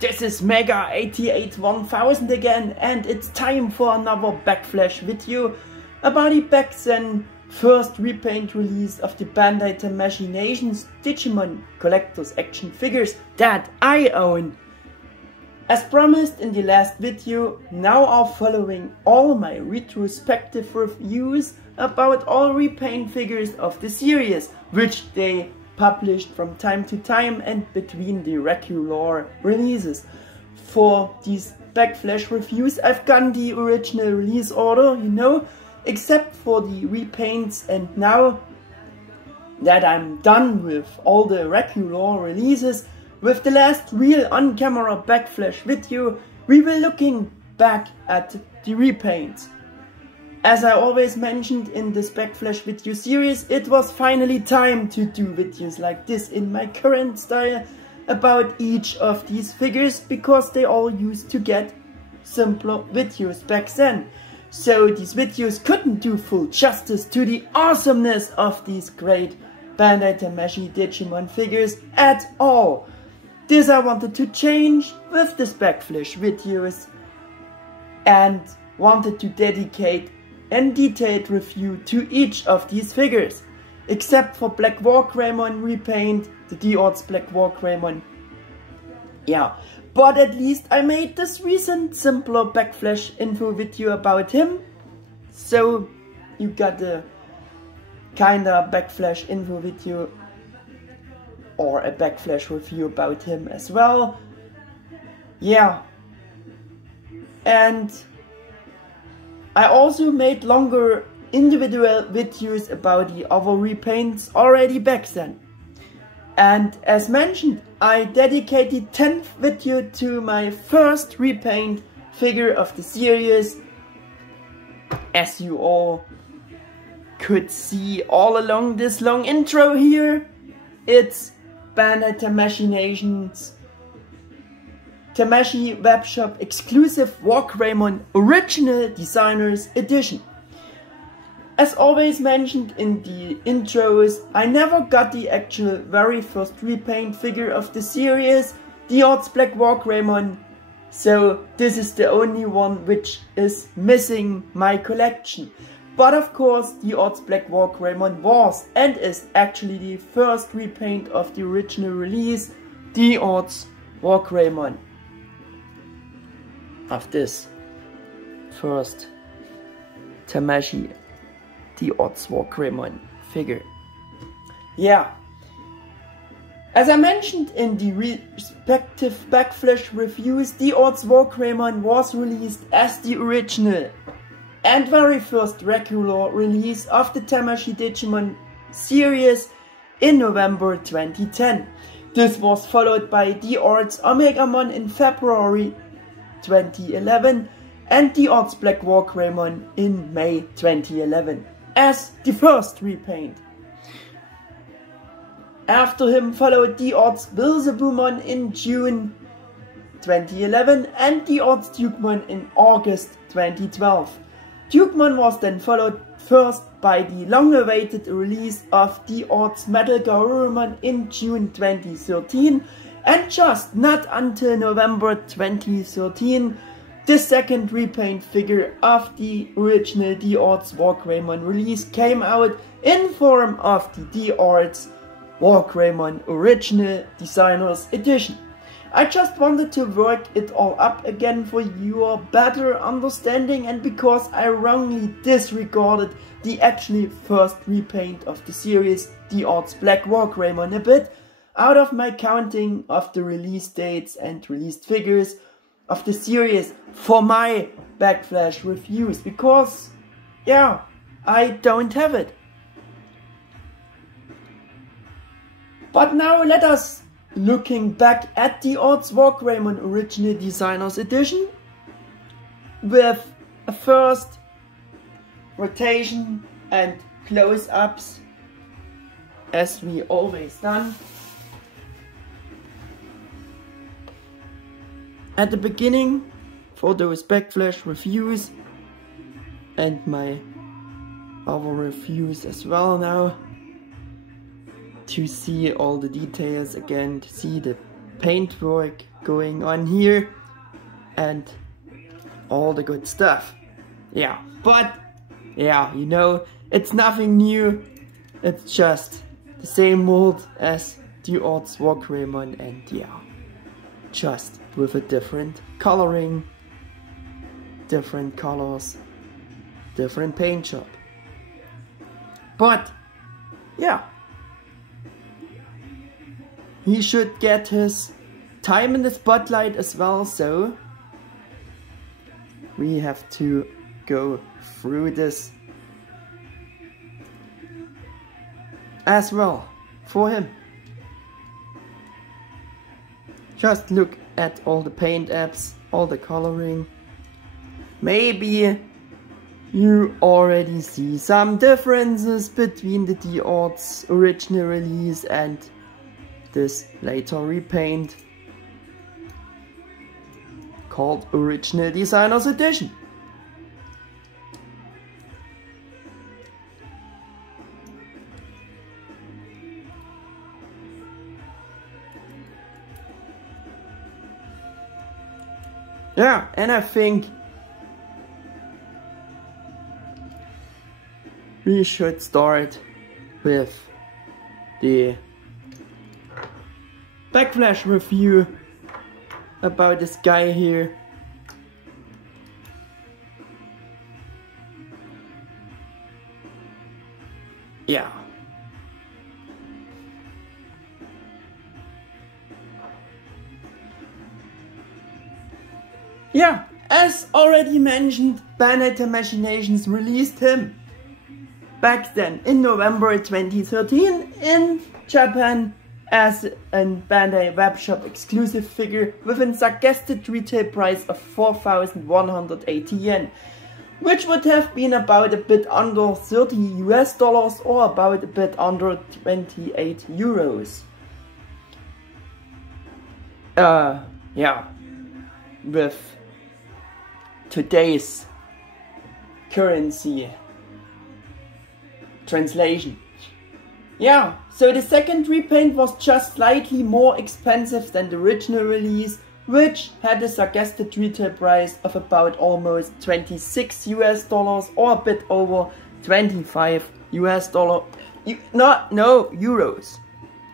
This is Mega 881000 again, and it's time for another backflash video about the back then first repaint release of the Bandai Tamashii Nation's Digimon Collectors Action Figures that I own. As promised in the last video, now are following all my retrospective reviews about all repaint figures of the series, which they published from time to time and between the regular releases. For these backflash reviews I've gotten the original release order, except for the repaints, and now that I'm done with all the regular releases, with the last real on-camera backflash video, we will looking back at the repaints. As I always mentioned in this backflash video series, it was finally time to do videos like this in my current style about each of these figures, because they all used to get simpler videos back then. So these videos couldn't do full justice to the awesomeness of these great Bandai Tamashii Digimon figures at all. This I wanted to change with this backflash videos and wanted to dedicate a detailed review to each of these figures, except for Black WarGreymon Repaint, the D-Arts Black WarGreymon. Yeah, but at least I made this recent simpler backflash info video about him, so you got a kinda backflash info video or a backflash review about him as well. Yeah, and I also made longer individual videos about the other repaints already back then. And as mentioned, I dedicated 10th video to my first repaint figure of the series. As you all could see all along this long intro here, it's Bandai Tamashii Nation's Tamashii webshop exclusive WarGreymon Original Designers Edition. As always mentioned in the intros, I never got the actual very first repaint figure of the series, D-Arts Black WarGreymon, so this is the only one which is missing my collection. But of course, D-Arts Black WarGreymon was and is actually the first repaint of the original release, D-Arts WarGreymon. Of this first Tamashii D-Arts WarGreymon figure. Yeah, as I mentioned in the respective backflash reviews, D-Arts WarGreymon was released as the original and very first regular release of the Tamashii Digimon series in November 2010. This was followed by D-Arts Omegamon in February 2011 and D-Arts Black WarGreymon in May 2011 as the first repaint. After him followed D-Arts Wilsabumon in June 2011 and D-Arts Dukemon in August 2012. Dukemon was then followed first by the long-awaited release of D-Arts Metal Garurumon in June 2013, and just not until November 2013, the second repaint figure of the original D-Arts WarGreymon release came out in form of the D-Arts WarGreymon Original Designers Edition. I just wanted to work it all up again for your better understanding, and because I wrongly disregarded the actually first repaint of the series, D-Arts Black WarGreymon, a bit out of my counting of the release dates and released figures of the series for my backflash reviews, because yeah, I don't have it. But now let us looking back at the D-Arts WarGreymon Original Designers Edition with a first rotation and close-ups as we always done. At the beginning, for those backflash reviews and my other reviews as well now, to see all the details again, to see the paintwork going on here and all the good stuff. Yeah, but yeah, you know, it's nothing new. It's just the same mold as D-Arts WarGreymon, and yeah, just with a different coloring, different colors, different paint job. But yeah, he should get his time in the spotlight as well, so we have to go through this as well for him. Just look at all the paint apps, all the coloring. Maybe you already see some differences between the D-Arts Original Release and this later repaint called Original Designers Edition. Yeah, and I think we should start with the backflash review about this guy here. Yeah. Yeah, as already mentioned, Bandai Tamashii released him back then in November 2013 in Japan as a Bandai webshop exclusive figure with a suggested retail price of 4,180 yen, which would have been about a bit under $30 US or about a bit under 28 euros. Yeah, with today's currency translation. Yeah, so the second repaint was just slightly more expensive than the original release, which had a suggested retail price of about almost 26 US or a bit over 25 US no, euros.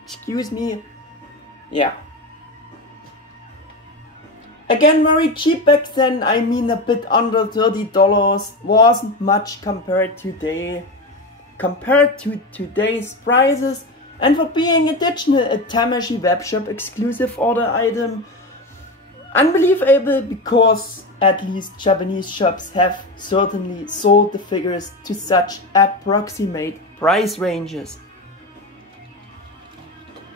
Excuse me. Yeah. Again, very cheap back then. I mean, a bit under $30 wasn't much compared to today's prices, and for being additional a Tamashii webshop exclusive order item, unbelievable, because at least Japanese shops have certainly sold the figures to such approximate price ranges,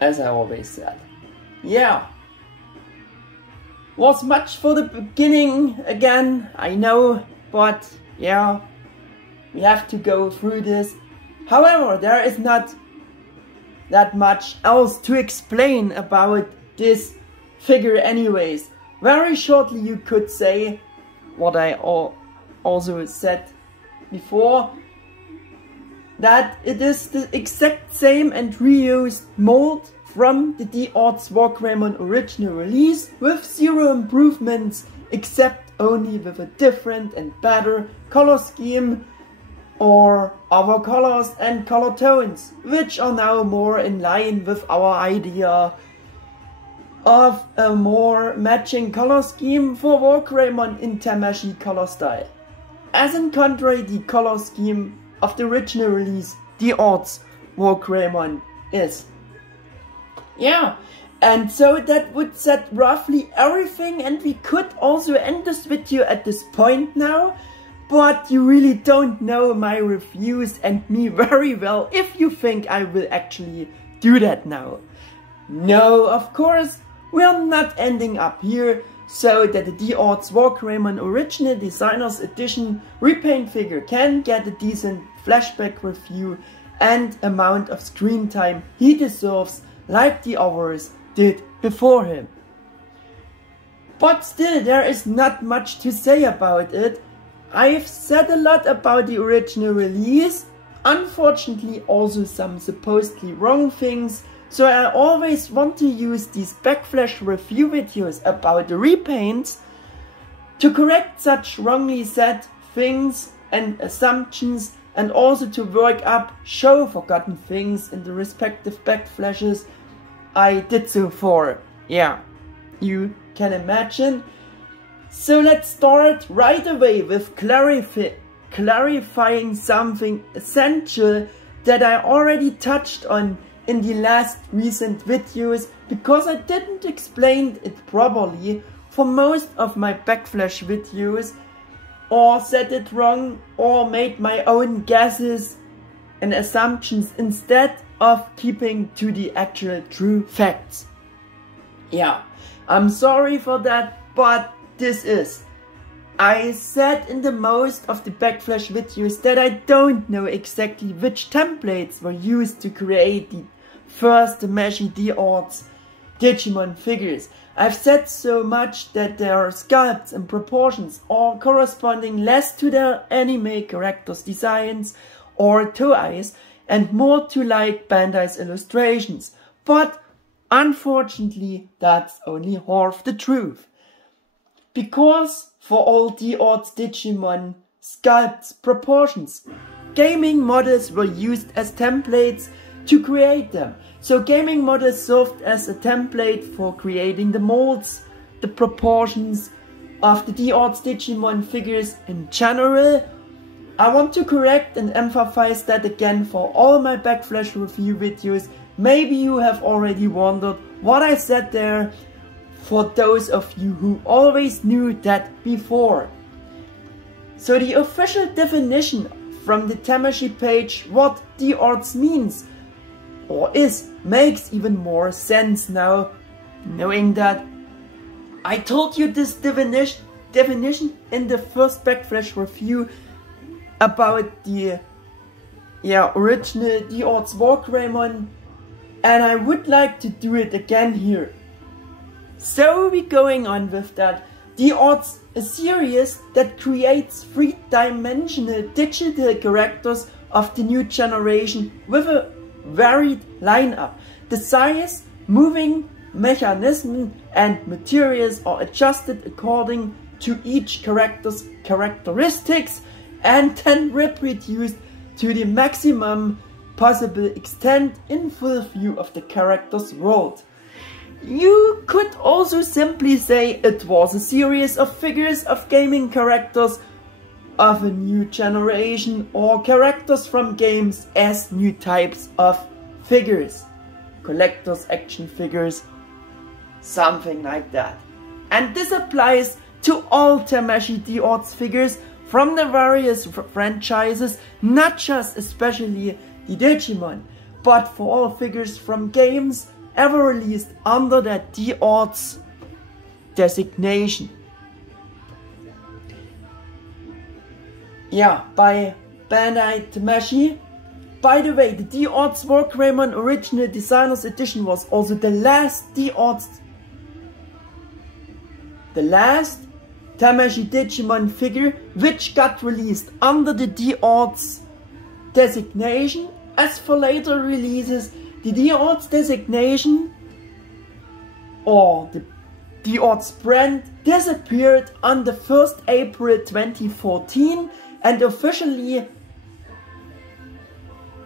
as I always said. Yeah. Was much for the beginning again, I know, but yeah, we have to go through this. However, there is not that much else to explain about this figure anyways. Very shortly you could say what I also said before, that it is the exact same and reused mold from the D-Arts WarGreymon Original Release with zero improvements, except only with a different and better color scheme or other colors and color tones, which are now more in line with our idea of a more matching color scheme for WarGreymon in Tamashii color style. As in contrary, the color scheme of the original release, D-Arts WarGreymon, is. Yeah, and so that would set roughly everything, and we could also end this video at this point now, but you really don't know my reviews and me very well if you think I will actually do that now. No, of course, we're not ending up here, so that the D-Arts WarGreymon Original Designers Edition Repaint figure can get a decent flashback review and amount of screen time he deserves, like the others did before him. But still, there is not much to say about it. I've said a lot about the original release, unfortunately also some supposedly wrong things, So I always want to use these backflash review videos about the repaints to correct such wrongly said things and assumptions, and also to work up show forgotten things in the respective backflashes I did so far. Yeah, you can imagine. So let's start right away with clarifying something essential that I already touched on in the last recent videos, because I didn't explain it properly for most of my backflash videos, or said it wrong, or made my own guesses and assumptions instead of keeping to the actual true facts. Yeah, I'm sorry for that, but this is. I said in the most of the backflash videos that I don't know exactly which templates were used to create the first Tamashii D-Arts Digimon figures. I've said so much that their sculpts and proportions are corresponding less to their anime characters' designs or toys and more to like Bandai's illustrations. But unfortunately, that's only half the truth. Because for all D-Arts Digimon sculpts proportions, gaming models were used as templates to create them. So gaming models served as a template for creating the molds, the proportions of the D-Arts Digimon figures in general. I want to correct and emphasize that again for all my backflash review videos. Maybe you have already wondered what I said there, for those of you who always knew that before. So the official definition from the Tamashii page, what D-Arts means or is, makes even more sense now, knowing that I told you this definition in the first backflash review about the original D-Arts WarGreymon, and I would like to do it again here. So we're going on with that. D-Arts, a series that creates three-dimensional digital characters of the new generation with a varied lineup. The size, moving mechanism and materials are adjusted according to each character's characteristics and then reproduced to the maximum possible extent in full view of the character's world. You could also simply say it was a series of figures of gaming characters of a new generation, or characters from games as new types of figures. Collectors Action Figures, something like that. And this applies to all Tamashii D-Arts figures from the various franchises, not just especially the Digimon, but for all figures from games ever released under that D-Arts designation. Yeah, by Bandai Tamashii. By the way, the D-Arts WarGreymon Original Designers Edition was also the last Tamashii Digimon figure which got released under the D-Arts designation. As for later releases, the D-Arts designation or the D-Arts brand disappeared on the 1st April 2014 and officially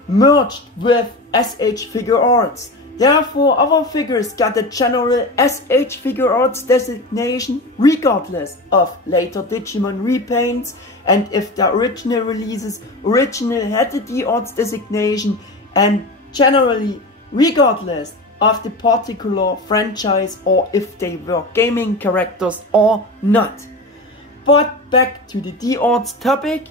merged with S.H.Figuarts. Therefore, our figures got a general S.H.Figuarts designation regardless of later Digimon repaints, and if the original releases originally had the D-Arts designation, and generally regardless of the particular franchise or if they were gaming characters or not. But back to the D-Arts topic.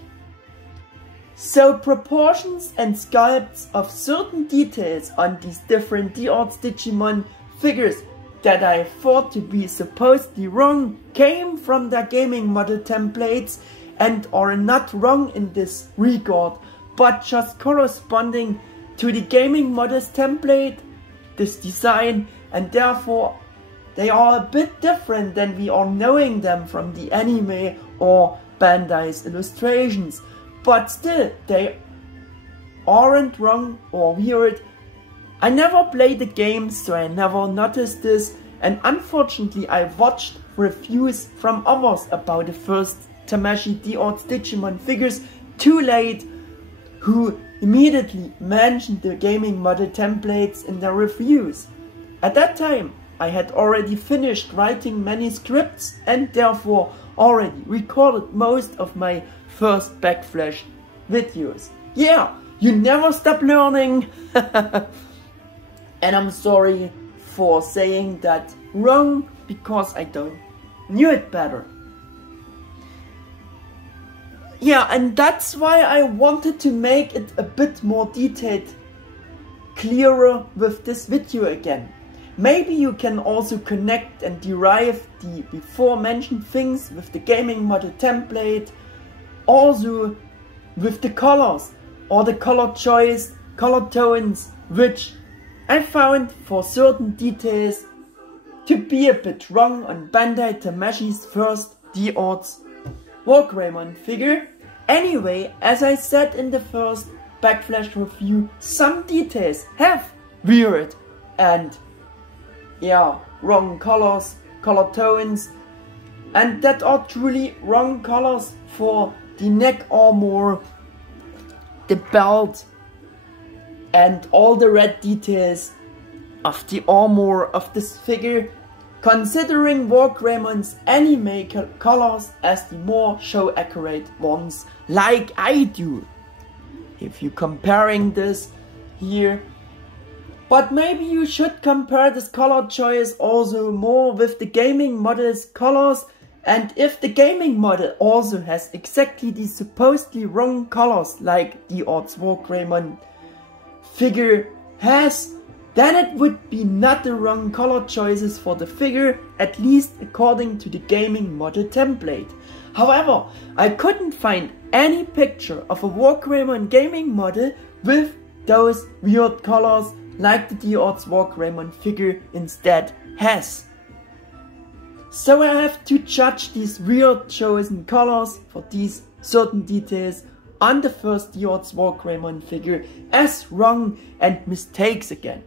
So proportions and sculpts of certain details on these different D-Arts Digimon figures that I thought to be supposedly wrong came from their gaming model templates and are not wrong in this regard, but just corresponding to the gaming models template, this design, and therefore they are a bit different than we are knowing them from the anime or Bandai's illustrations. But still, they aren't wrong or weird. I never played the game, so I never noticed this, and unfortunately I watched reviews from others about the first Tamashii D-Arts Digimon Figures too late, who immediately mentioned the gaming model templates in their reviews. At that time I had already finished writing many scripts and therefore already recorded most of my first backflash videos. Yeah, you never stop learning! And I'm sorry for saying that wrong, because I don't knew it better. Yeah, and that's why I wanted to make it a bit more detailed, clearer with this video again. Maybe you can also connect and derive the before mentioned things with the gaming model template, also with the colors or the color choice, color tones, which I found for certain details to be a bit wrong on Bandai Tamashii's first D-Arts WarGreymon figure. Anyway, as I said in the first backflash review, some details have weird and wrong colors, color tones, and that are truly wrong colors for the neck armor, the belt, and all the red details of the armor of this figure, considering WarGreymon's anime colors as the more show accurate ones, like I do, if you're comparing this here. But maybe you should compare this color choice also more with the gaming model's colors, and if the gaming model also has exactly the supposedly wrong colors like D-Arts WarGreymon figure has, then it would be not the wrong color choices for the figure, at least according to the gaming model template. However, I couldn't find any picture of a WarGreymon gaming model with those weird colors like the D-Arts WarGreymon figure instead has. So I have to judge these weird chosen colors for these certain details on the first D-Arts WarGreymon figure as wrong and mistakes again.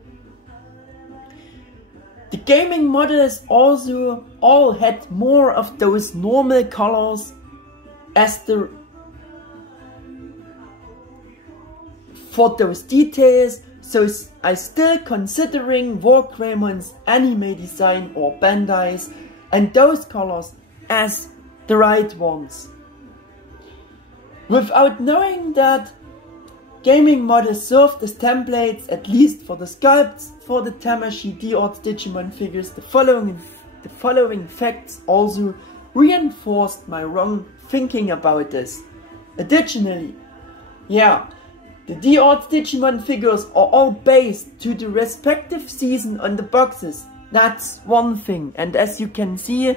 The gaming models also all had more of those normal colors as for those details, so I still considering WarGreymon's anime design or Bandai's and those colors as the right ones. Without knowing that gaming models served as templates, at least for the sculpts for the Tamashii D-Arts Digimon figures, the following facts also reinforced my wrong thinking about this. Additionally, the D-Arts Digimon figures are all based to the respective season on the boxes. That's one thing, and as you can see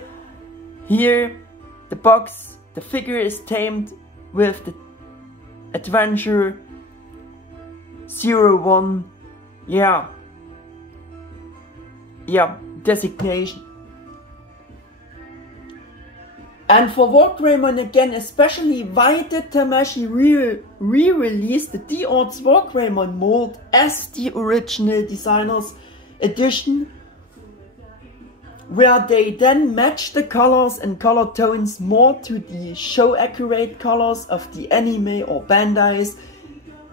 here, the figure is tamed with the Adventure 01 designation. And for WarGreymon again, especially, why did Tamashii re-release the D-Arts WarGreymon mold as the original designer's edition, where they then match the colors and color tones more to the show accurate colors of the anime or Bandai's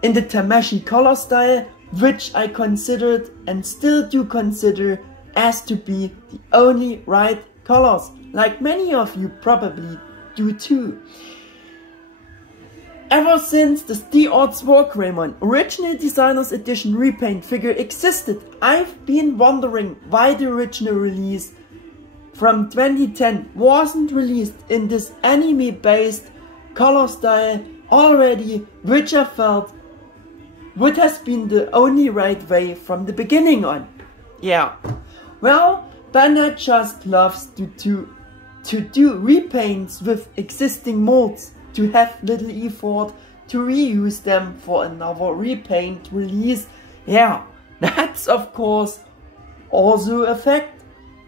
in the Tamashii color style, which I considered and still do consider as to be the only right colors, like many of you probably do too. Ever since the D-Arts WarGreymon Original Designer's Edition Repaint figure existed, I've been wondering why the original release from 2010 wasn't released in this anime-based color style already, which I felt would have been the only right way from the beginning on. Well, Bandai just loves to do repaints with existing molds, to have little effort to reuse them for another repaint release. That's of course also a fact.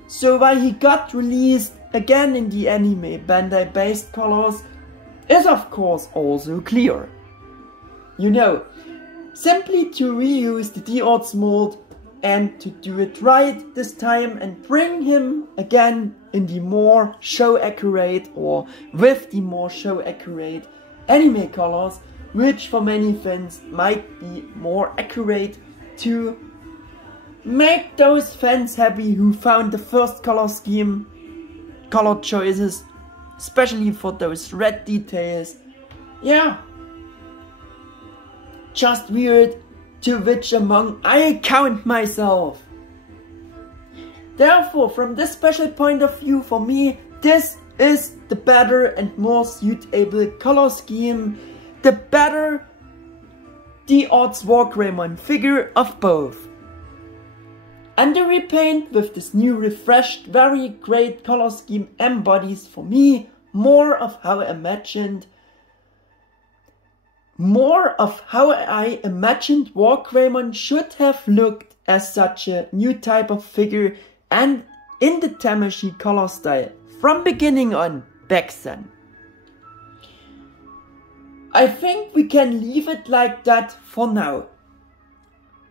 So why he got released again in the anime Bandai based colors is of course also clear. You know, simply to reuse the D-Arts mold and to do it right this time and bring him again in the more show accurate or with the more show accurate anime colors, which for many fans might be more accurate to make those fans happy who found the first color scheme, color choices, especially for those red details. Yeah, just weird, to which among I count myself. Therefore, from this special point of view, for me, this is the better and more suitable color scheme, the better D-Arts WarGreymon figure of both. And the repaint with this new refreshed, very great color scheme embodies for me more of how I imagined WarGreymon should have looked as such a new type of figure and in the Tamashii color style from beginning on back then. I think we can leave it like that for now.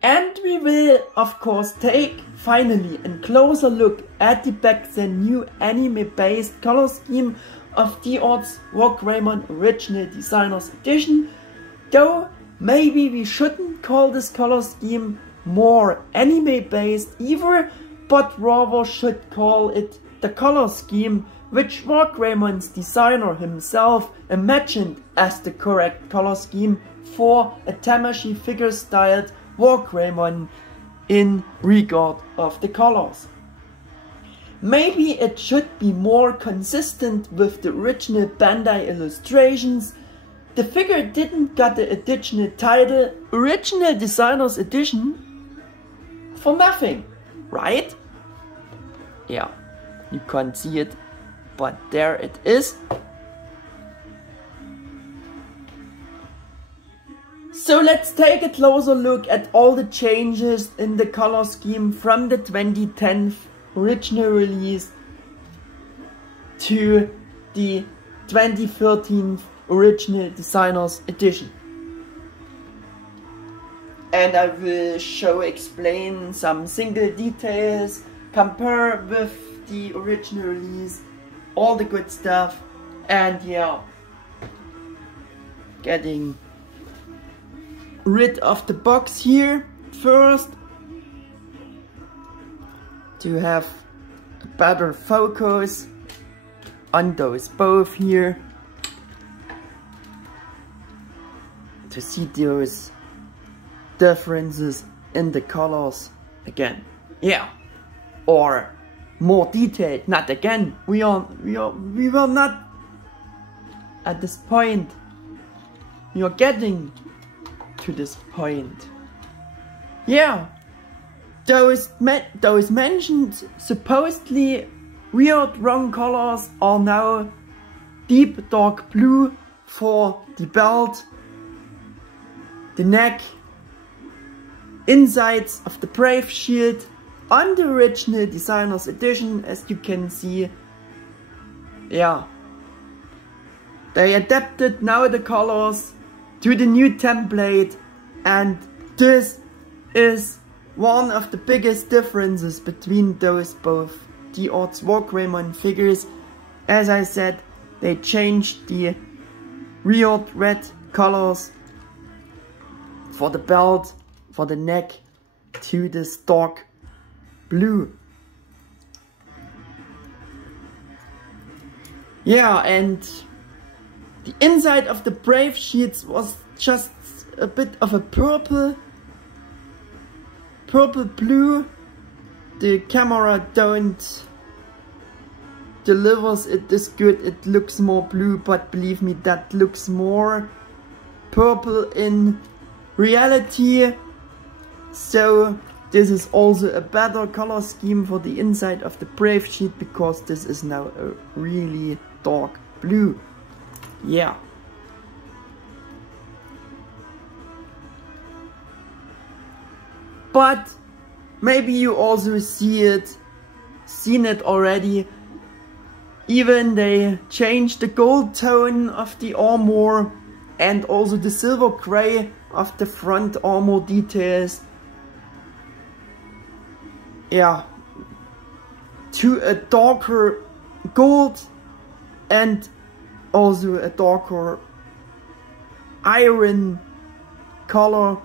And we will of course take finally a closer look at the back then new anime based color scheme of D-Arts WarGreymon Original Designers Edition, though maybe we shouldn't call this color scheme more anime based either, but rather should call it the color scheme which WarGreymon's designer himself imagined as the correct color scheme for a Tamashii figure styled WarGreymon in regard of the colors. Maybe it should be more consistent with the original Bandai illustrations. The figure didn't get the additional title Original Designers Edition for nothing, right? Yeah, you can't see it, but there it is. So let's take a closer look at all the changes in the color scheme from the 2010 original release to the 2013 Original Designers Edition. And I will explain some single details, compare with the original release, all the good stuff, and yeah, getting rid of the box here first to have a better focus on those both here, to see those differences in the colors again. Yeah, or more detailed, not again. We were not at this point. We are getting to this point. Yeah, those mentioned supposedly weird wrong colors are now deep dark blue for the belt, the neck, insides of the Brave shield on the Original Designers Edition, as you can see. Yeah, they adapted now the colors to the new template, and this is one of the biggest differences between those both D-Arts WarGreymon figures. As I said, they changed the weird red colors for the belt, for the neck, to this dark blue. Yeah, and the inside of the Brave sheets was just a bit of a purple blue. The camera don't delivers it this good. It looks more blue, but believe me, that looks more purple in reality. So this is also a better color scheme for the inside of the Brave sheet, because this is now a really dark blue. Yeah. But maybe you also seen it already. Even they changed the gold tone of the armor and also the silver gray of the front armor details. yeah, to a darker gold and also a darker iron color.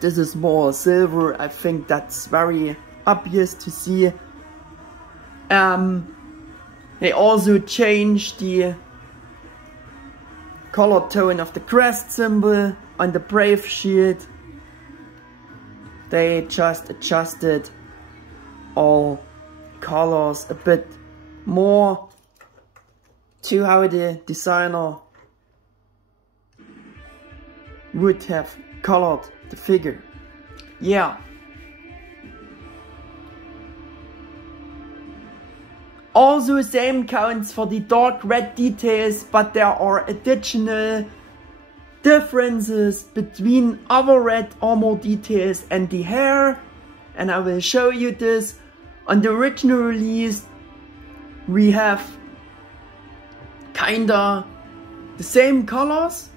This is more silver. I think that's very obvious to see. They also changed the color tone of the crest symbol on the Brave shield. They just adjusted all colors a bit more to how the designer would have colored the figure. Yeah. Also same counts for the dark red details, but there are additional differences between other red armor details and the hair, and I will show you this. On the original release we have kinda the same colors.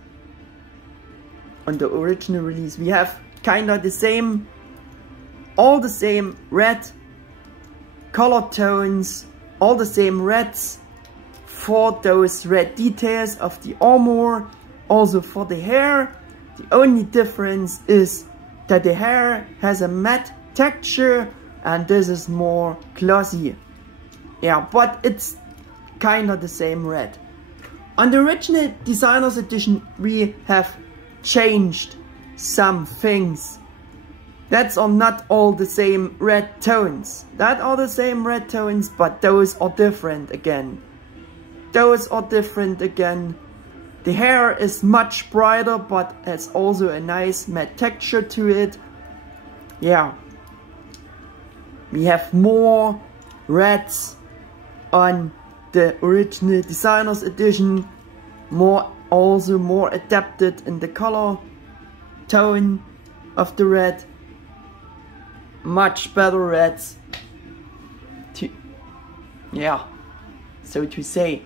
On the original release we have kinda the same, all the same red color tones, all the same reds for those red details of the armor, also for the hair. The only difference is that the hair has a matte texture and this is more glossy. Yeah, but it's kinda the same red. On the original Designers Edition we have changed some things. That are not all the same red tones. That are the same red tones, but those are different again. Those are different again. The hair is much brighter, but has also a nice matte texture to it. Yeah. We have more reds on the original Designers Edition. Also more adapted in the color tone of the red. Much better reds, so to say.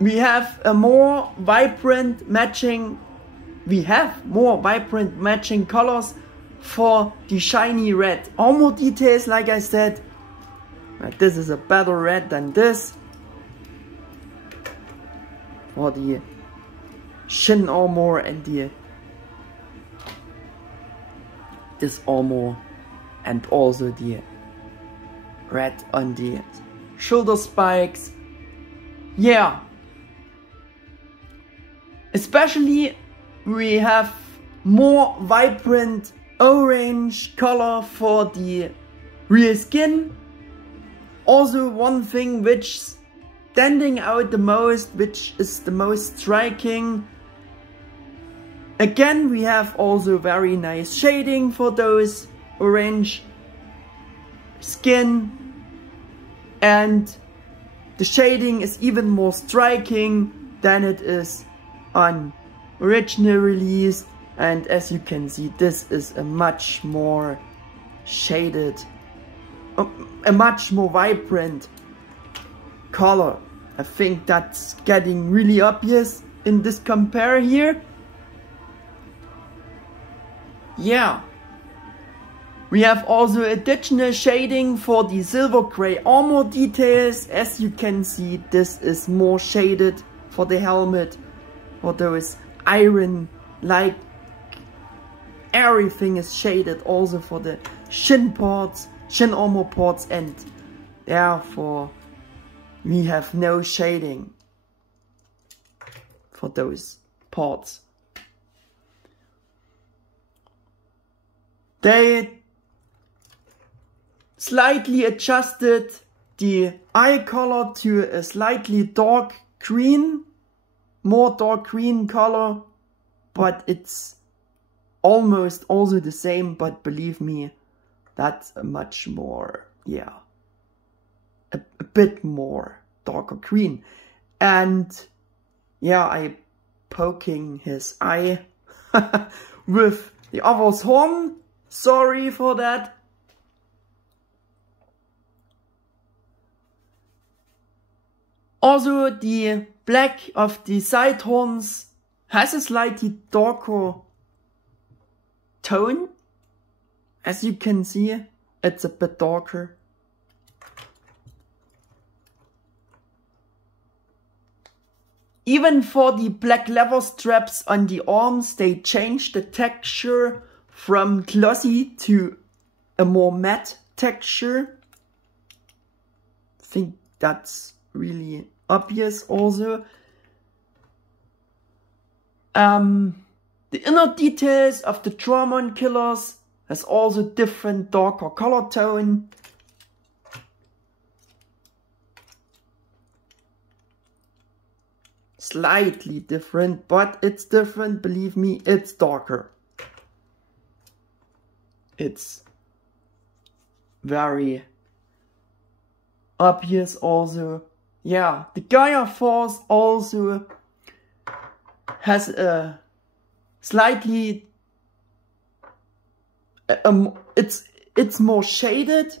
We have a more vibrant matching. We have more vibrant matching colors for the shiny red armor details, like I said. This is a better red than this. For the shin armor and this armor, and also the red on the shoulder spikes. Yeah. Especially we have more vibrant orange color for the rear skin. Also one thing which standing out the most, which is the most striking. Again, we have also very nice shading for those orange skin, and the shading is even more striking than it is on original release. And as you can see, this is a much more shaded, a much more vibrant color. I think that's getting really obvious in this compare here. Yeah. We have also additional shading for the silver gray armor details. As you can see, this is more shaded for the helmet, for those iron like, everything is shaded also for the shin parts, shin armor parts, and therefore we have no shading for those parts. They slightly adjusted the eye color to a slightly dark green, more dark green color, but it's almost also the same, but believe me, that's a much more, yeah, a bit more darker green. And yeah, I poking his eye with the other's horn. Sorry for that. Also, the black of the side horns has a slightly darker tone. As you can see, it's a bit darker. Even for the black leather straps on the arms, they changed the texture from glossy to a more matte texture. I think that's really obvious also. The inner details of the Dramon-Killers has also different darker color tone. Slightly different, but it's different, believe me, it's darker. It's very obvious also. Yeah, the GaiaForce also has a slightly it's more shaded.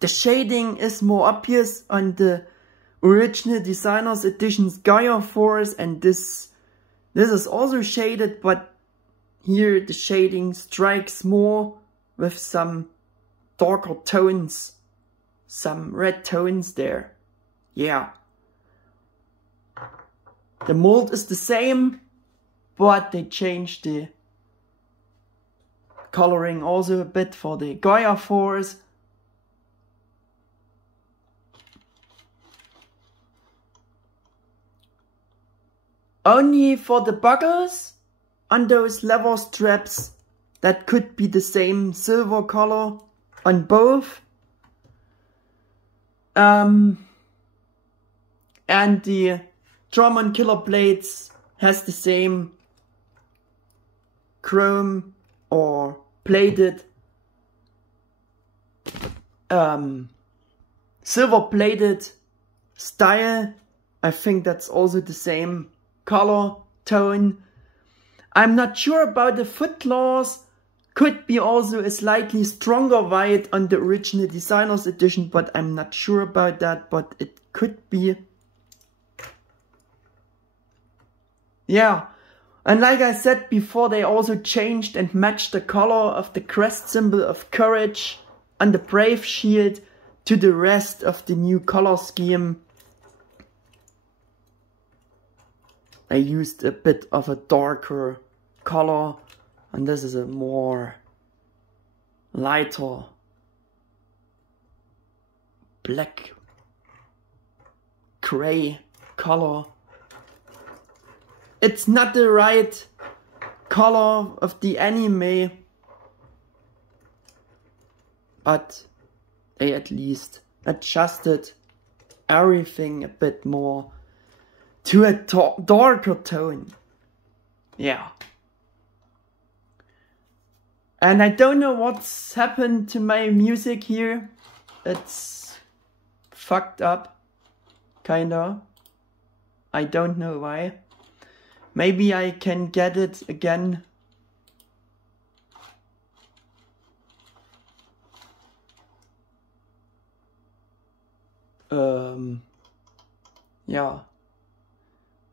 The shading is more obvious on the Original Designers Edition's GaiaForce, and this is also shaded, but here the shading strikes more with some darker tones, some red tones there. Yeah. The mold is the same, but they changed the coloring also a bit for the GaiaForce. Only for the buckles on those leather straps, that could be the same silver color on both. And the Dramon-Killer blades has the same chrome or plated silver plated style. I think that's also the same color tone. I'm not sure about the foot claws. Could be also a slightly stronger white on the Original Designers Edition, but I'm not sure about that, but it could be. Yeah, and like I said before, they also changed and matched the color of the crest symbol of courage on the Brave shield to the rest of the new color scheme. I used a bit of a darker color, and this is a more lighter black gray color. It's not the right color of the anime, but they at least adjusted everything a bit more to a darker tone. Yeah. And I don't know what's happened to my music here. It's fucked up, kinda. I don't know why. Maybe I can get it again. Yeah.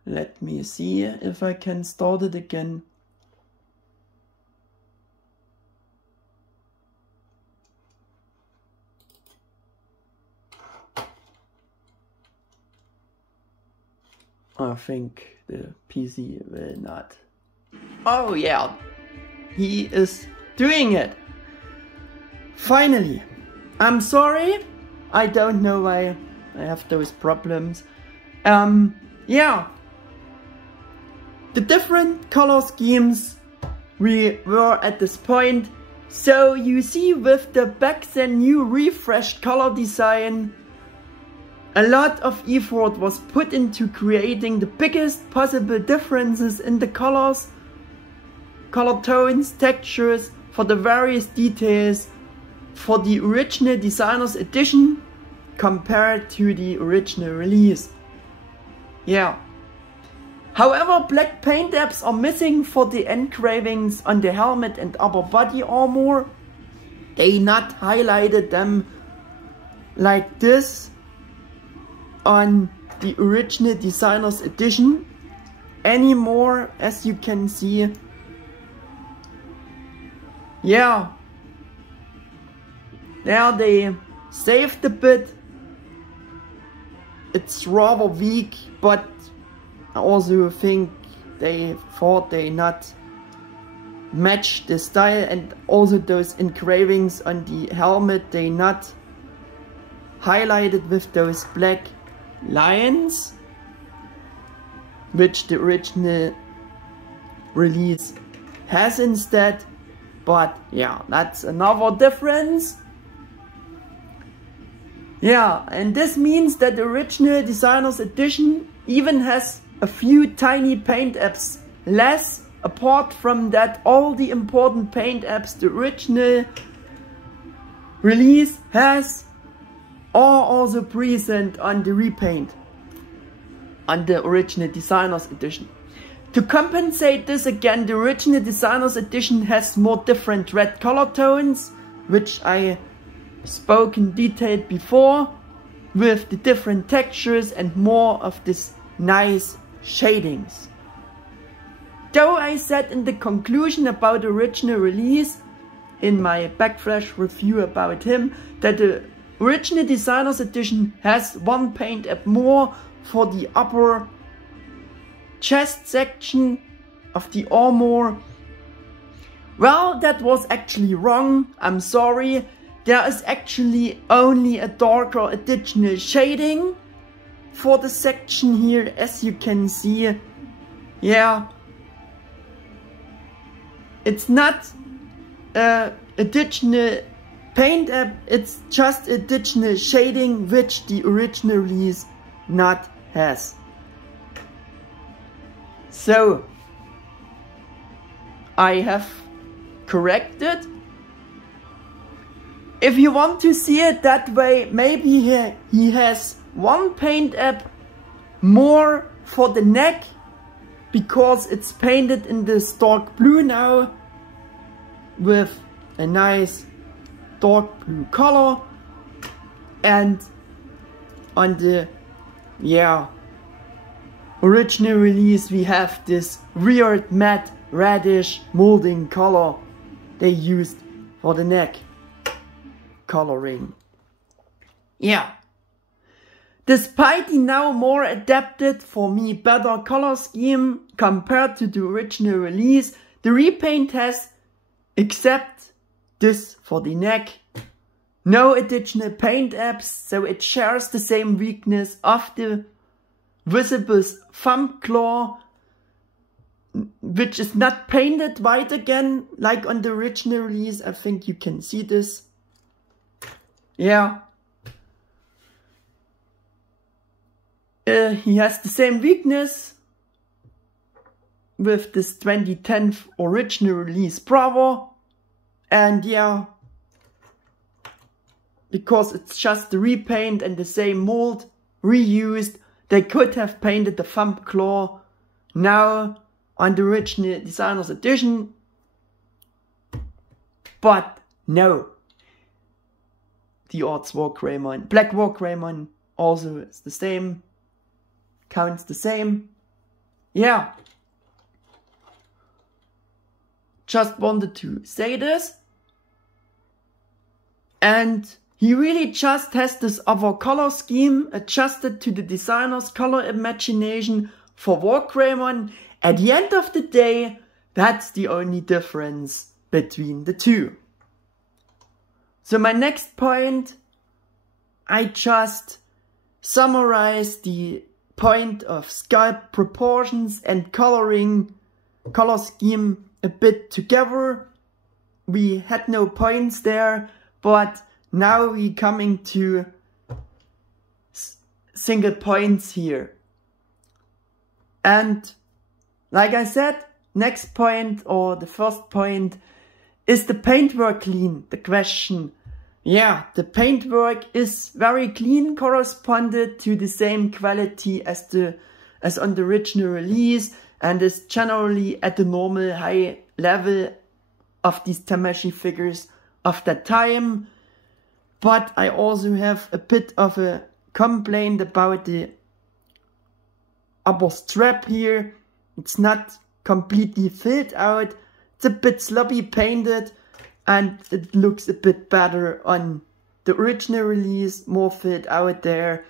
Let me see if I can start it again. I think the PC will not. Oh yeah, he is doing it. Finally. I'm sorry. I don't know why I have those problems. Yeah. The different color schemes we were at this point. So you see, with the back then new refreshed color design, a lot of effort was put into creating the biggest possible differences in the colors, color tones, textures for the various details for the Original Designers Edition compared to the original release. Yeah. However, black paint dabs are missing for the engravings on the helmet and upper body armor. They not highlighted them like this. on the original Designers Edition anymore, as you can see. Yeah, there they saved a bit. It's rather weak, but I also think they thought they not match the style, and also those engravings on the helmet, they not highlighted with those black lines, which the original release has instead. But yeah, that's another difference. Yeah, and this means that the original Designers Edition even has a few tiny paint apps less. Apart from that, all the important paint apps the original release has are also present on the Repaint, on the original Designers Edition. To compensate this again, the original Designers Edition has more different red color tones, which I spoke in detail before, with the different textures and more of this nice shadings. Though I said in the conclusion about the original release, in my backflash review about him, that the original Designers Edition has one paint app more for the upper chest section of the armor. Well, that was actually wrong, I'm sorry. There is actually only a darker additional shading for the section here, as you can see. Yeah, it's not additional paint app, it's just additional shading, which the original release not has. So I have corrected. If you want to see it that way, maybe he has one paint app more for the neck, because it's painted in this dark blue now with a nice dark blue color, and on the original release we have this weird matte reddish molding color they used for the neck coloring. Yeah. Despite the now more adapted, for me better color scheme compared to the original release, the Repaint has, except this for the neck, no additional paint apps, so it shares the same weakness of the visible thumb claw, which is not painted white again, like on the original release. I think you can see this. Yeah. He has the same weakness with this 2010 original release Bravo, and yeah, because it's just the repaint and the same mold reused, they could have painted the thumb claw now on the original Designers Edition, but no. D-Arts WarGreymon, Black WarGreymon also is the same, counts the same. Yeah. Just wanted to say this. And he really just has this other color scheme adjusted to the designer's color imagination for WarGreymon. At the end of the day, that's the only difference between the two. So my next point, I just summarize the point of sculpt proportions and color scheme a bit together. We had no points there, but now we coming to single points here. And like I said, next point, or the first point, is the paintwork clean? The question. Yeah, the paintwork is very clean, corresponded to the same quality as on the original release, and is generally at the normal high level of these Tamashii figures of that time. But I also have a bit of a complained about the upper strap here. It's not completely filled out. It's a bit sloppy painted and it looks a bit better on the original release, more filled out there.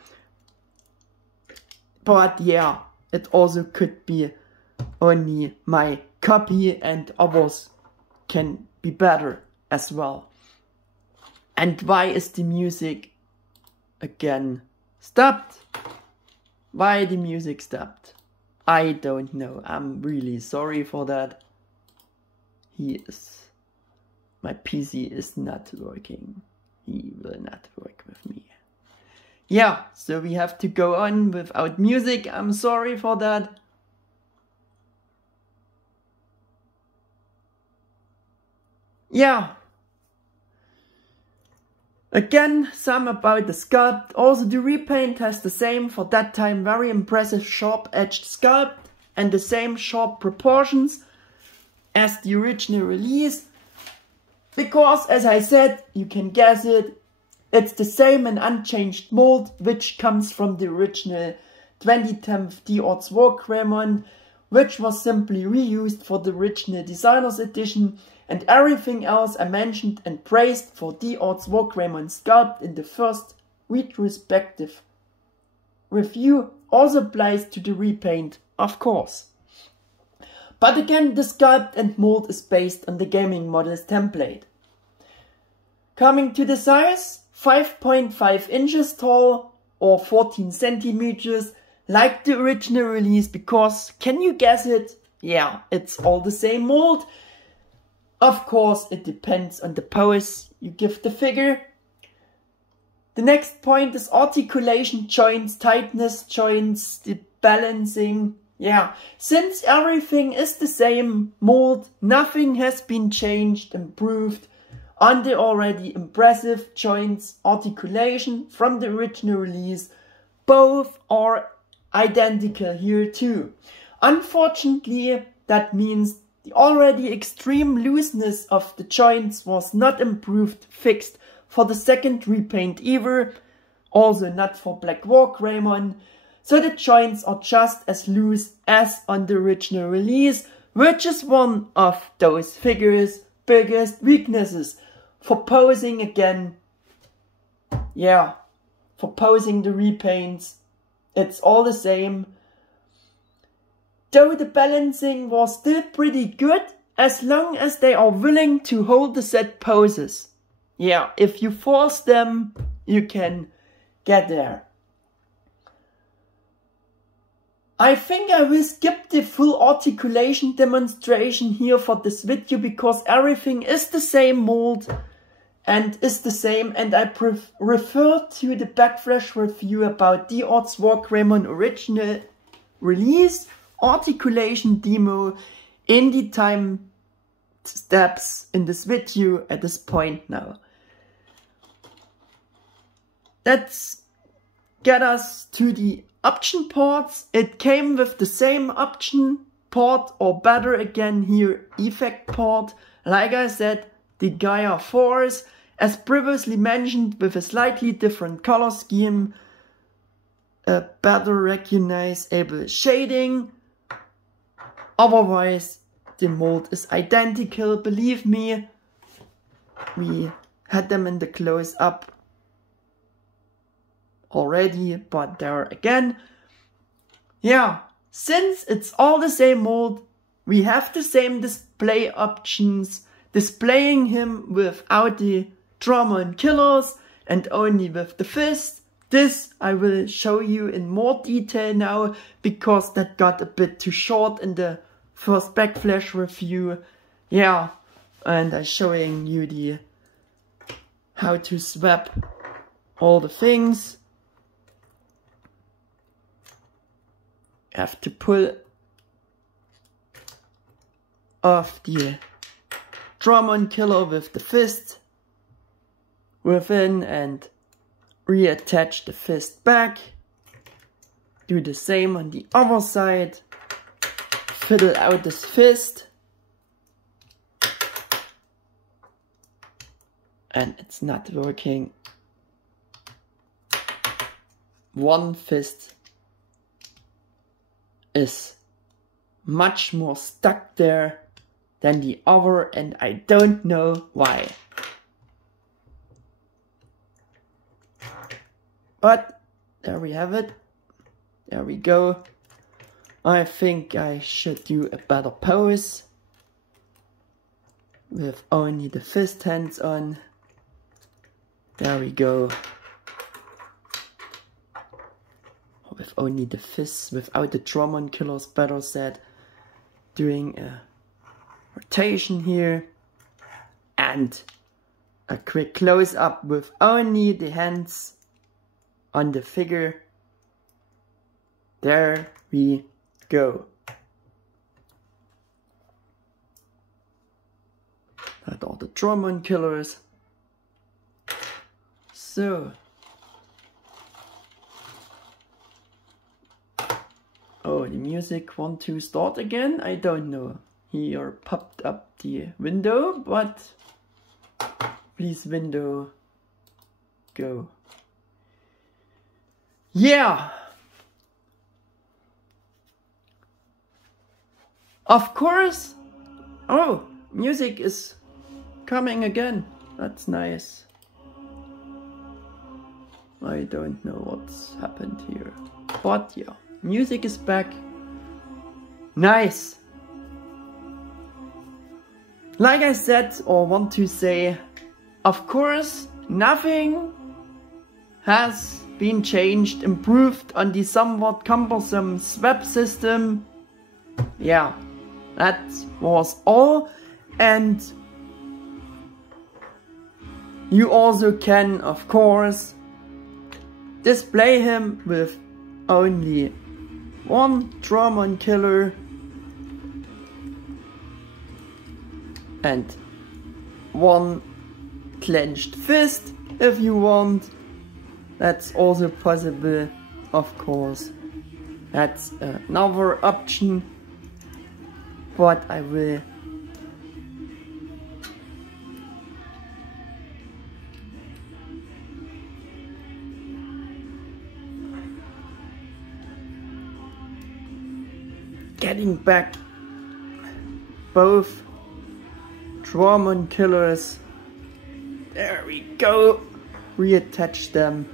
But yeah, it also could be only my copy and others can be better as well. And why is the music again stopped? Why the music stopped? I don't know. I'm really sorry for that. My PC is not working. He will not work with me. Yeah, so we have to go on without music. I'm sorry for that. Yeah. Again, some about the sculpt. Also the repaint has the same, for that time, very impressive sharp-edged sculpt and the same sharp proportions as the original release. Because, as I said, you can guess it, it's the same and unchanged mold which comes from the original 2010 D-Arts WarGreymon, which was simply reused for the original Designers Edition, and everything else I mentioned and praised for D-Arts WarGreymon Sculpt in the first retrospective review also applies to the repaint, of course. But again, the sculpt and mold is based on the gaming models template. Coming to the size, 5.5 inches tall or 14 centimeters, like the original release, because, can you guess it? Yeah, it's all the same mold. Of course, it depends on the pose you give the figure. The next point is articulation, joints, tightness, joints, the balancing. Yeah, since everything is the same mold, nothing has been changed, improved on the already impressive joints, articulation from the original release. Both are identical here too. Unfortunately, that means the already extreme looseness of the joints was not improved, fixed for the second repaint either, also not for Black WarGreymon, so the joints are just as loose as on the original release, which is one of those figures' biggest weaknesses. For posing again, yeah, for posing the repaints, it's all the same. Though the balancing was still pretty good, as long as they are willing to hold the set poses. Yeah, if you force them, you can get there. I think I will skip the full articulation demonstration here for this video, because everything is the same mold and is the same, and I refer to the backflash review about D-Arts WarGreymon Original Release articulation demo in the time steps in this video at this point now. Let's get us to the option parts. It came with the same option part, or better again here, effect part. Like I said, the Gaia-Force, as previously mentioned, with a slightly different color scheme, a better recognizable shading. Otherwise, the mold is identical, believe me. We had them in the close-up already, but there again. Yeah, since it's all the same mold, we have the same display options, displaying him without the Dramon-Killers and only with the fist. This I will show you in more detail now, because that got a bit too short in the first backflash review. Yeah, and I'm showing you the how to swap all the things. Have to pull off the Dramon-Killer with the fist within and reattach the fist back. Do the same on the other side. Fiddle out this fist. And it's not working. one fist is much more stuck there than the other, and I don't know why. But there we have it. There we go. I think I should do a better pose with only the fist hands on. There we go. With only the fists, without the Dramon-Killers, better said. Doing a rotation here. And a quick close-up with only the hands on the figure. There we go. That are the Dramon-Killers. So, oh, the music want to start again? I don't know. Here popped up the window, but please window go. Yeah! Of course! Oh, music is coming again. That's nice. I don't know what's happened here. But yeah, music is back. Nice! Like I said, or want to say, of course, nothing has been changed, improved on the somewhat cumbersome swap system. Yeah, that was all. And you also can, of course, display him with only one Dramon-Killer and one clenched fist if you want. That's also possible, of course. That's another option, but I will getting back both Dramon-Killers. There we go. Reattach them.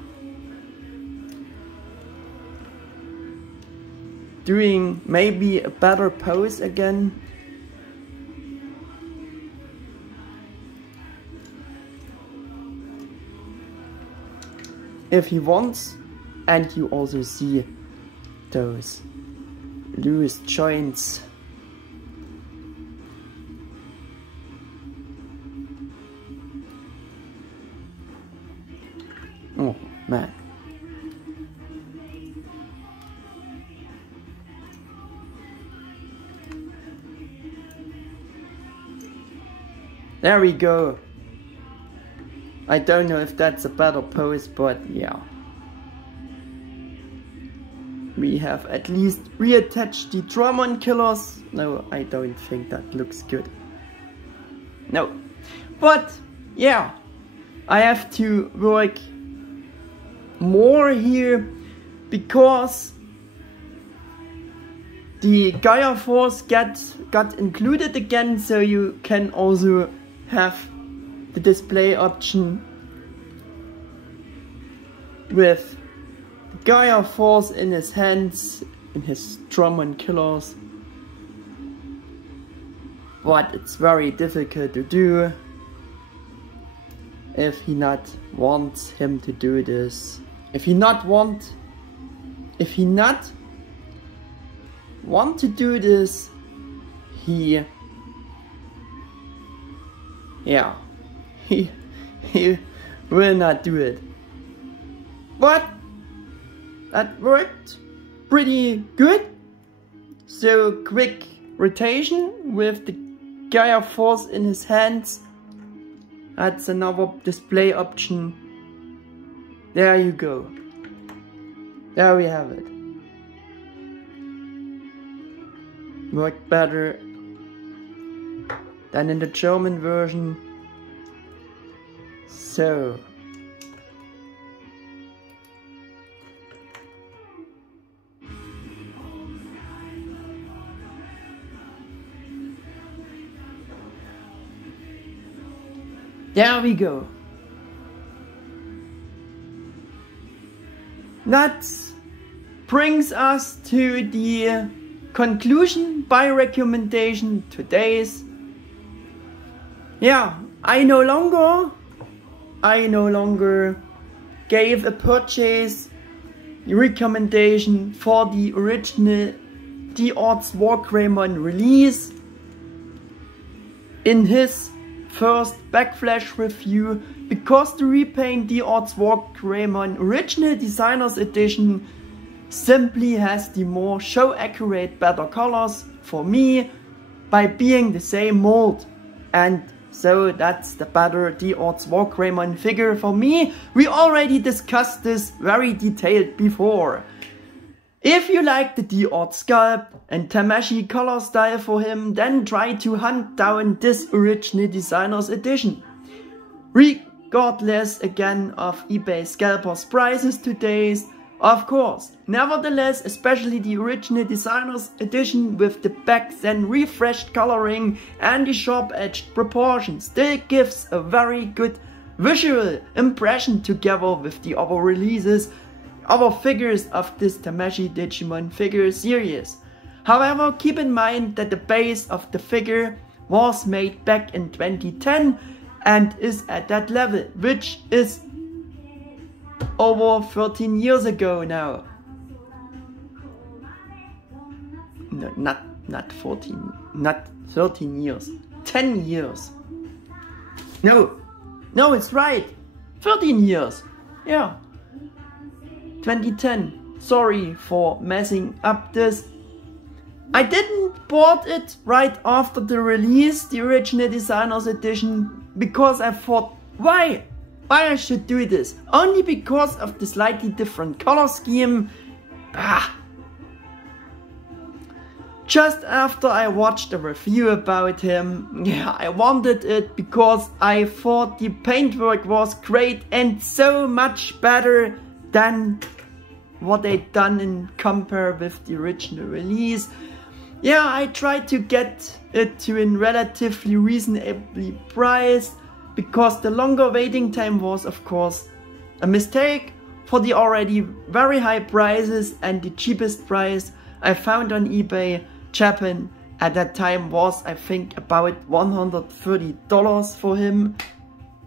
Doing maybe a better pose again. If he wants. And you also see those loose joints. Oh man. There we go. I don't know if that's a better pose, but yeah. We have at least reattached the Dramon-Killers. No, I don't think that looks good. No. But, yeah. I have to work more here because the Gaia-Force got included again, so you can also have the display option with Gaia-Force in his hands, in his Dramon-Killers. But it's very difficult to do if he not wants him to do this. If he not want to do this, he will not do it. But that worked pretty good. So quick rotation with the Gaia-Force in his hands. That's another display option. There you go. There we have it. Worked better than in the German version. So There we go. That brings us to the conclusion by recommendation today's. Yeah, I no longer gave a purchase recommendation for the original D-Arts WarGreymon release in his first backflash review, because the Repaint D-Arts WarGreymon Original Designers Edition simply has the more show accurate better colors for me by being the same mold, and so that's the better D-Arts WarGreymon figure for me. We already discussed this very detailed before. If you like the D-Arts sculpt and Tamashii color style for him, then try to hunt down this original designers edition. Regardless again of eBay scalpers prices today, of course. Nevertheless, especially the original designers edition with the back then refreshed coloring and the sharp edged proportion still gives a very good visual impression together with the other releases, other figures of this Tamashii Digimon Figure series. However, keep in mind that the base of the figure was made back in 2010 and is at that level, which is over 13 years ago now. No, not 14, not 13 years, 10 years. No, it's right, 13 years, yeah. 2010, sorry for messing up this. I didn't bought it right after the release, the original designers edition, because I thought, why I should do this? Only because of the slightly different color scheme. Just after I watched a review about him, yeah, I wanted it because I thought the paintwork was great and so much better than what they'd done in compare with the original release. Yeah, I tried to get it to a relatively reasonably priced, because the longer waiting time was of course a mistake for the already very high prices, and the cheapest price I found on eBay Japan at that time was, I think, about $130 for him.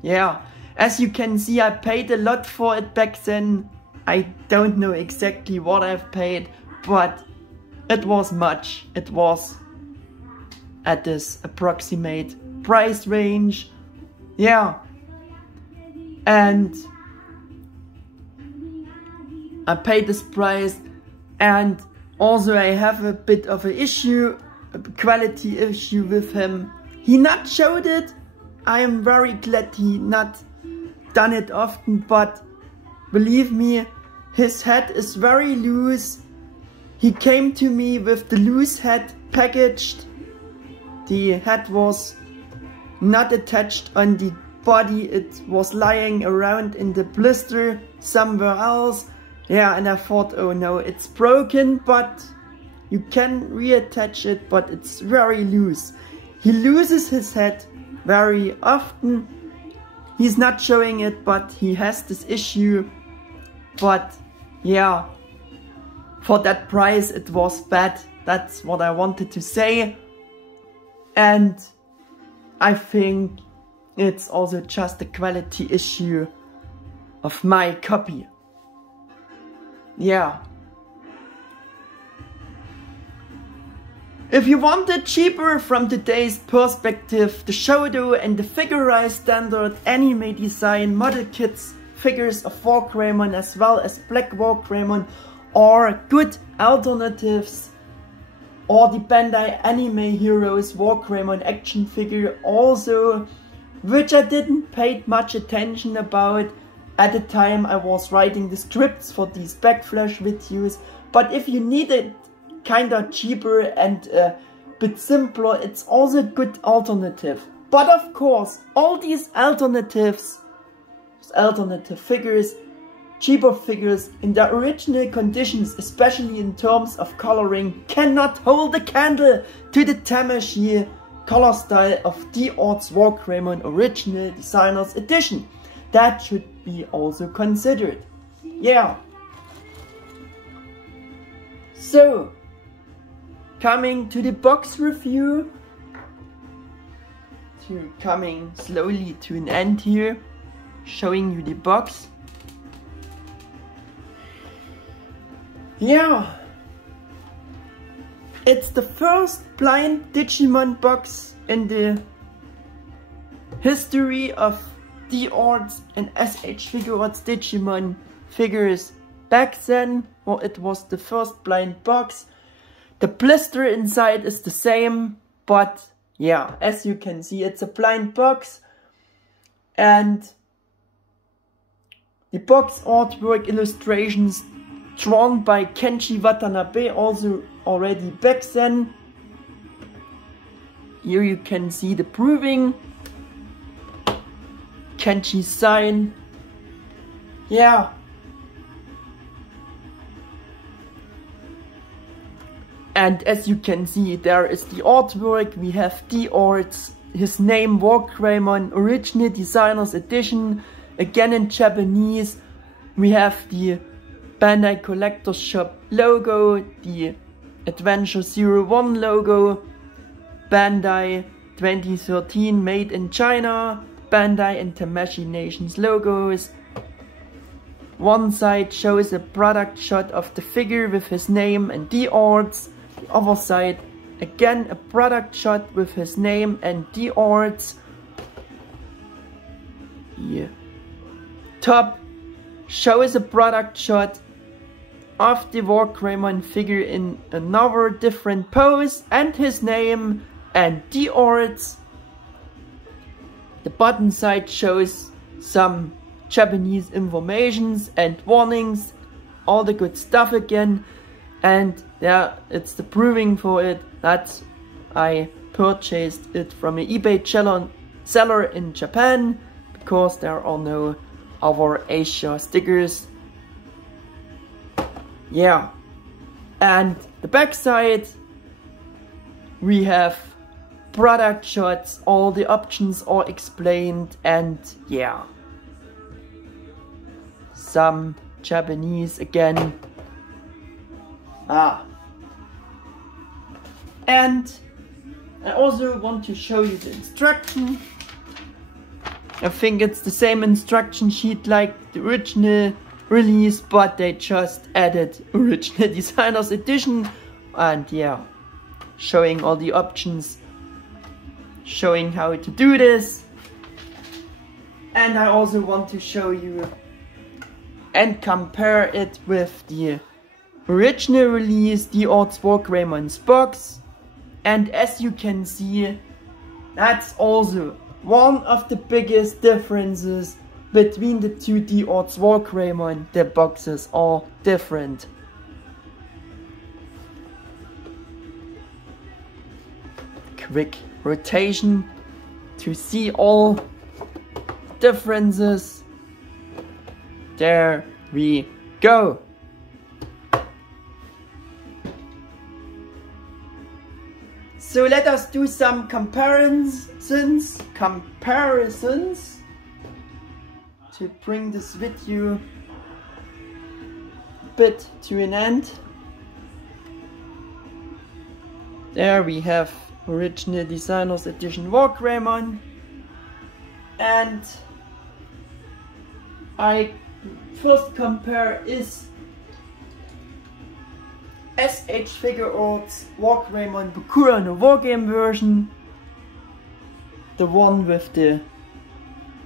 Yeah, as you can see, I paid a lot for it back then. I don't know exactly what I've paid, but it was much. It was at this approximate price range. Yeah, and I paid this price, and also I have a bit of an issue, a quality issue with him. He not showed it. I am very glad he not done it often, but believe me, his head is very loose. He came to me with the loose head packaged. The head was not attached on the body, it was lying around in the blister somewhere else. Yeah, and I thought, oh no, it's broken, but you can reattach it, but it's very loose. He loses his head very often. He's not showing it, but he has this issue. But yeah, for that price it was bad. That's what I wanted to say. And I think it's also just a quality issue of my copy. Yeah. If you want it cheaper from today's perspective, the Shodo and the Figurized standard anime design model kits, figures of WarGreymon as well as Black WarGreymon are good alternatives. Or the Bandai Anime Heroes WarGreymon Action Figure also, which I didn't pay much attention about at the time I was writing the scripts for these backflash videos. But if you need it kinda cheaper and a bit simpler, it's also a good alternative. But of course, all these alternative figures, cheaper figures in their original conditions, especially in terms of coloring, cannot hold a candle to the Tamashii color style of D-Arts WarGreymon Original Designers Edition. That should be also considered. Yeah. So, coming to the box review, coming slowly to an end here, showing you the box. Yeah, it's the first blind Digimon box in the history of D-Arts and S.H.Figuarts Digimon Figures. Back then, well, it was the first blind box. The blister inside is the same, but yeah, as you can see, it's a blind box. And the box artwork illustrations drawn by Kenji Watanabe, also already back then. Here you can see the proving, Kenji's sign. Yeah. And as you can see, there is the artwork. We have D-Arts, his name WarGreymon Original Designers Edition, again in Japanese. We have the Bandai Collectors Shop logo, the Adventure 01 logo, Bandai 2013 made in China, Bandai and Tamashii Nations logos. One side shows a product shot of the figure with his name and D-Arts. The other side, again a product shot with his name and D-Arts. The top shows a product shot of the WarGreymon figure in another different pose and his name and D-Arts. The bottom side shows some Japanese informations and warnings, all the good stuff again. And yeah, it's the proving for it that I purchased it from an eBay seller in Japan, because there are no other Asia stickers. Yeah, and the back side, we have product shots, all the options are explained, and yeah, some Japanese again. And I also want to show you the instruction. I think it's the same instruction sheet like the original release, but they just added Original Designers Edition. And yeah, showing all the options, showing how to do this. And I also want to show you and compare it with the original release, D-Arts WarGreymon's box. And as you can see, that's also one of the biggest differences between the two D-Arts WarGreymon. The boxes are different. Quick rotation to see all differences. There we go. So let us do some comparisons to bring this video a bit to an end. There we have Original Designers Edition WarGreymon, and I first compare is S.H.Figuarts WarGreymon Bakura no Wargame version, the one with the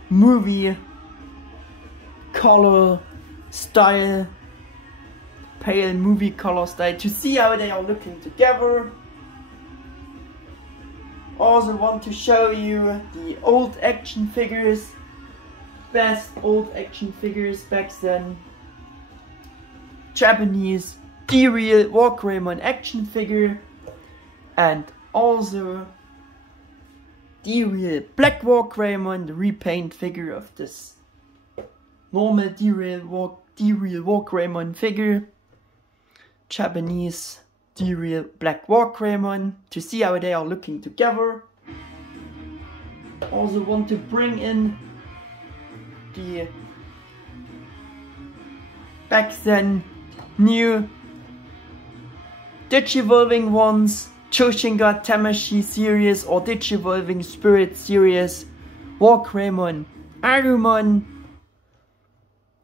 movie color style, pale movie color style, to see how they are looking together. Also want to show you the old action figures, best old action figures back then. Japanese D-Real WarGreymon action figure, and also D-Real Black WarGreymon, the repaint figure of this normal D-Real WarGreymon figure. Japanese D-Real Black WarGreymon, to see how they are looking together. Also want to bring in the back then new Digivolving ones, Joshinga Tamashii series or Digivolving Spirit series, WarGreymon, Agumon,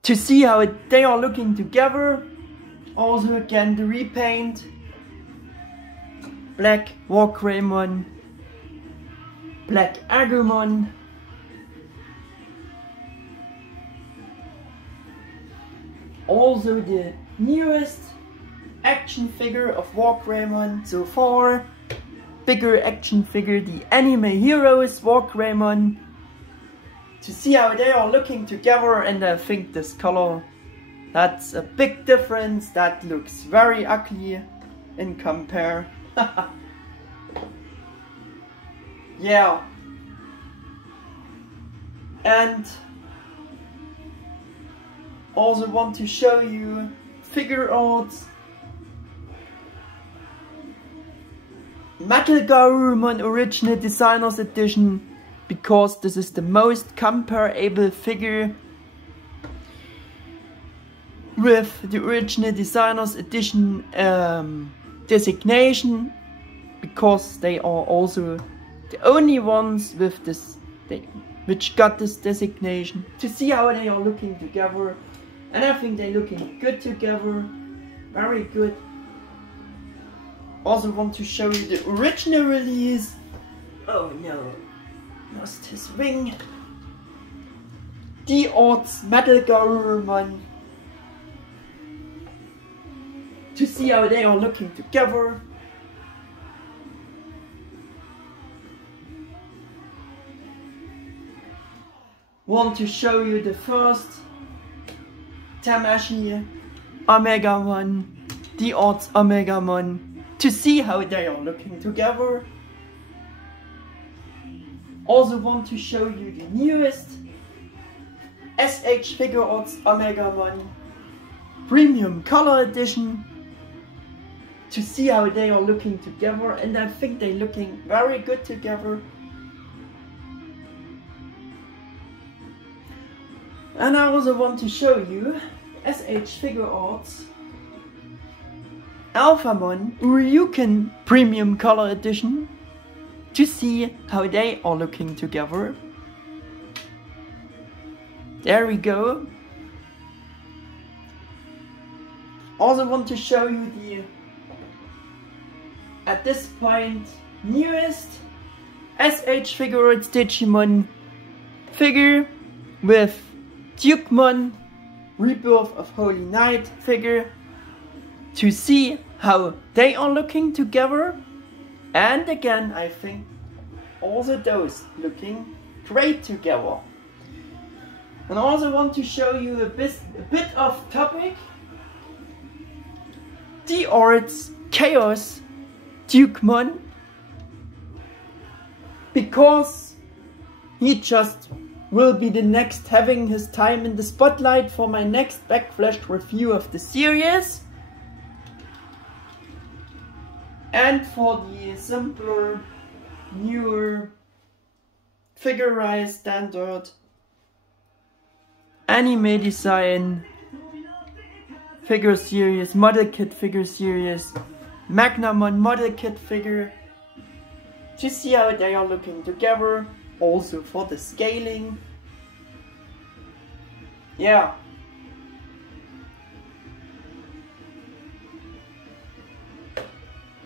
to see how they are looking together. Also again the repaint, Black WarGreymon, Black Agumon, also the newest action figure of WarGreymon so far, bigger action figure, the anime heroes WarGreymon, to see how they are looking together. And I think this color, that's a big difference. That looks very ugly in compare. Yeah, and also want to show you Figuarts WarGreymon Original Designers Edition, because this is the most comparable figure with the Original Designers Edition designation, because they are also the only ones with this, which got this designation, to see how they are looking together. And I think they're looking good together, very good. Also want to show you the original release. Oh no, lost his wing. D-Arts WarGreymon, to see how they are looking together. Want to show you the first Tamashii Omegamon, D-Arts Omegamon, to see how they are looking together. Also want to show you the newest S.H.Figuarts Omegamon Premium Color Edition, to see how they are looking together, and I think they're looking very good together. And I also want to show you S.H.Figuarts Alphamon Ryuken Premium Color Edition, to see how they are looking together. There we go. Also want to show you the, at this point, newest S.H.Figuarts Digimon figure with Dukemon Rebirth of Holy Knight figure, to see how they are looking together. And again, I think also those looking great together. And I also want to show you a bit off topic, D-Arts Chaos Dukemon, because he just will be the next having his time in the spotlight for my next backflash review of the series. And for the simpler, newer, figurized standard anime design figure series, model kit figure series, Magnamon model kit figure, to see how they are looking together. Also for the scaling. Yeah.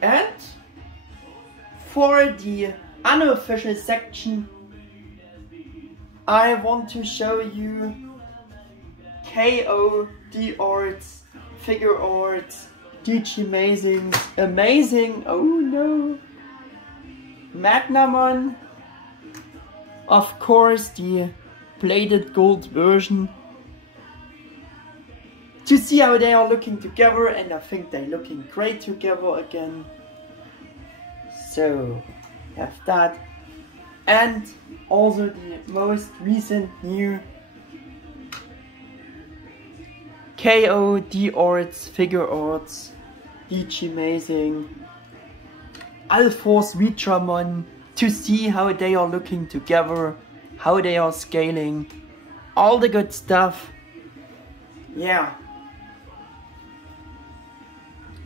And for the unofficial section, I want to show you KO D-Arts Figuarts Digimon amazing, oh no, Magnamon. Of course, the plated gold version, to see how they are looking together, and I think they're looking great together again. So, have that. And also the most recent new KO D-Arts Figuarts Digimon Gaia-Force Dramon to see how they are looking together, how they are scaling, all the good stuff. Yeah.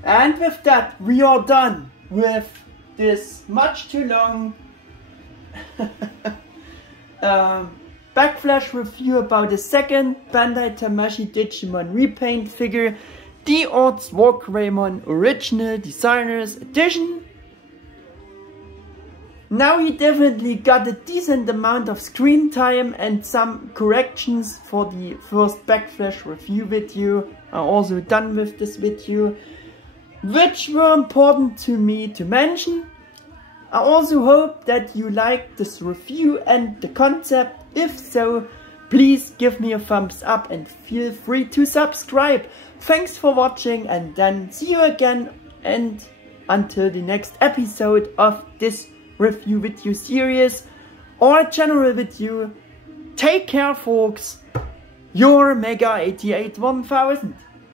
And with that, we are done with this much too long backflash review about the second Bandai Tamashii Digimon Repaint figure, D-Arts WarGreymon Original Designers Edition. Now he definitely got a decent amount of screen time, and some corrections for the first backflash review video are also done with this video, which were important to me to mention. I also hope that you liked this review and the concept. If so, please give me a thumbs up and feel free to subscribe. Thanks for watching, and then see you again, and until the next episode of this review video series or general video. Take care, folks. Your Mega 88 1000.